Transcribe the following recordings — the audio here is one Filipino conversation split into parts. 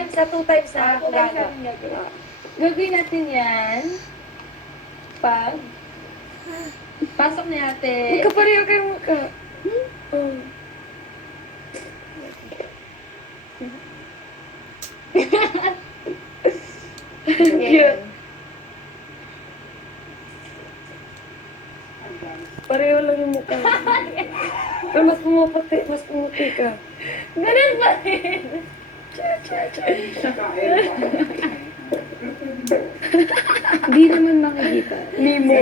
times sa 2 times na Two times gano'n. natin gagawin. Gagawin natin yan. Pag pasok ni ate. Magkapareho kayo mukha. Oh. Cute. Pareho lang yung mukha. Pero mas pumuti ka. Ganun ba rin? Hindi naman makikita. Limo.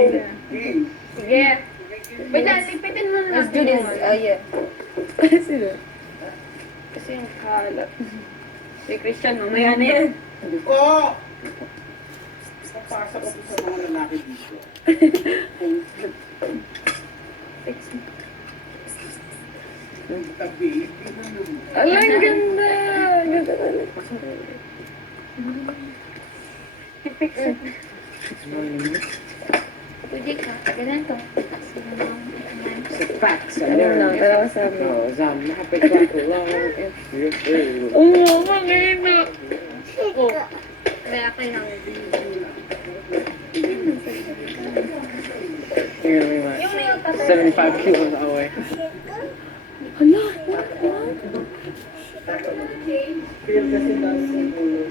Sige. Wait lang, lipitin mo na Let's do natin this. yung Oh, yeah. Sino? Kasi yung kalat. Si Christian, mamaya na yan. Ko! Papasok ako sa mga lalaki dito. Tabi, Alang ganda! Ganda talaga. Pwede ka. Ganun to. Facts, Ano lang, pero kasama. Zam, nakapagkwento lang. Oo, makina. Oh. Kaya kayo lang. Yung nail cutter. 75 kilos away. Hala, Feel kasi daw sa ulo.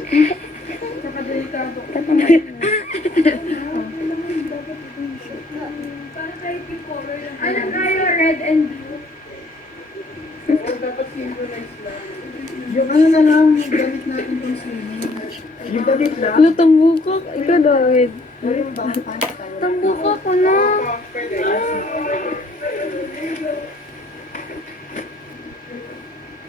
Ano tayo? Red and blue? Dapat synchronize lang. Yung ano na lang, yung damit natin kung swimming. Yung damit lang. Hala, tambukak. Ikaw, David. Yung bang pants tayo. Tambukak ko na. Pwede.